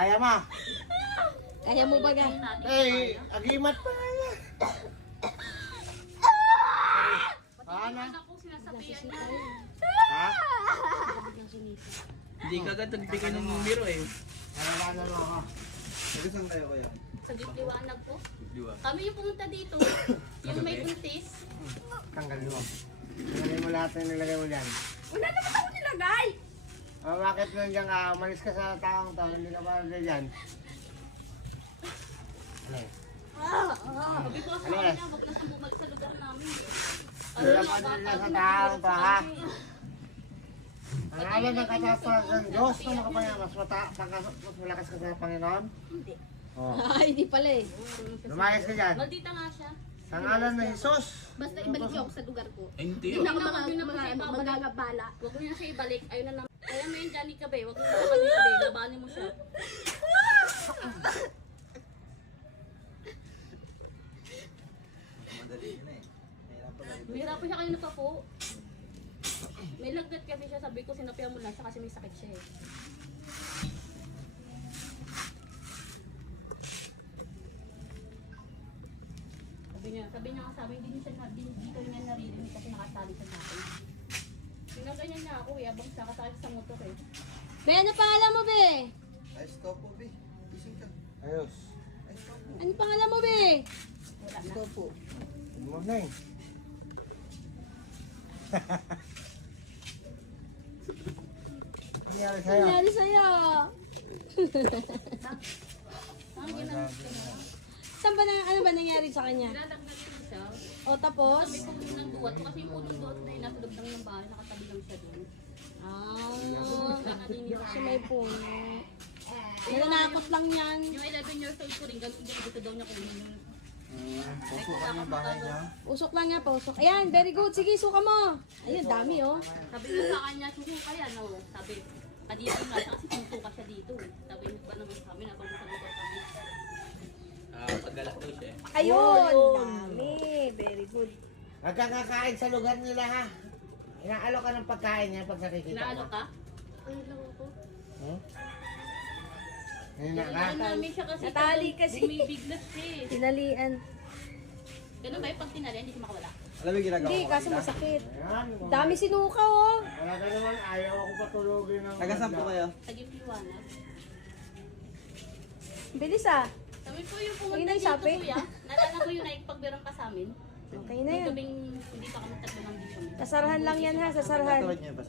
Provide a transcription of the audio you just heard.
Kaya mo. Kaya mo ba ga? Eh, agimat pa nga yan. Paano? Ako sinasabihan niya. Ha? Hindi ka agad nagbigay ng numero eh. Nalalaman mo ako. Saan kayo kuya? Sa liwanag po. Di ba? Kami yung pumunta dito. Yung may buntis. Tanggal mo. Nilagay mo lahat ng nilagay mo dyan. Wala naman ako nilagay. Bakit nandiyan ka? Umalis ka sa taong to. Hindi ka pa nandiyan dyan. Ano? Sabi ko sa Ano kanya, eh? huwag na siyang bumalik sa lugar namin. Hindi ka pa nandiyan sa taong to, ha? Ang alam ng katatas ng Diyos na makapangyang mas malakas ka sa Panginoon? Hindi. Oh. Ay, di pala eh. Lumayas ka dyan. Maldita nga siya. Sa ngalan ng Jesus. Basta ibalik niyo ako sa lugar ko. Ay, hindi Hindi yun. na ako magagabala. Huwag mo na siya ibalik. Ayun na naman. Kaya mo yung Johnny Cabe. Huwag mo na Johnny Cabe. Labanin mo siya. Madali yun eh. Mahirapan siya kayo nagpapo. May lagnat kasi siya. Sabi ko sinapihan mo lang siya kasi may sakit siya eh. Sabi niya nga sa amin, hindi ko niya naririnig kasi nakasali siya sa akin. Sinaganyan niya ako eh, abang siya kasali sa motor eh. Be, ano pangalan mo, Be? Ayos ka po, Bi. Ising ka. Ayos. Ayos ka po. Ano pangalan mo, Be? Wala na. Ikaw po. Good morning. Ano nangyari Ano sa'yo? nangyari sa'yo? Ang ginamit ko na. Saan ba ano ba nangyari sa kanya? Nilalagnat ko siya. O tapos? Sabi ko muna ng duwat ko kasi yung unang duwat na yun, nasa loob lang ng bahay, nakatabi lang siya doon. Ah, kasi may puno. Nananakot lang yan. Yung 11 years old ko rin, ganun din gusto daw niya kunin yung Puso ka yung bahay niya. Usok lang niya, pausok. Ayan, very good. Sige, suka mo. Ayun, dami oh. sabi ko sa kanya, susuka yan, no? Sabi, kadito nga siya kasi susuka siya dito. eh. Sabi mo ba naman sa amin, habang sa lugar kami. Paggalak daw siya eh. Ayun, dami. Very good. Nagkakakain sa lugar nila, ha? Inaalo ka ng pagkain niya pag nakikita Inaalo mo. ka? Ano lang ako? Hmm? Hina ka? Inaalo namin siya kasi Natali kasi. bumibiglas siya eh. Tinalian. Ganun ba yung pag tinali, hindi siya makawala? Alam mo yung ginagawa Hindi, ko kasi kanina? masakit. Ayan. Dami sinuka oh. Wala ka naman, ayaw ako patulogin ng... Taga-saan po kayo? Tagip liwanag. Bilis ah. Sabi ko yung Ayun pumunta na yung dito sapi. kuya, nalala ko yung naikpagbirang ka sa amin. Okay na Yung yan. gabing hindi pa kami tatlo ng dito. Sasarahan lang yan ha, sasarahan. Katulad niyo ba?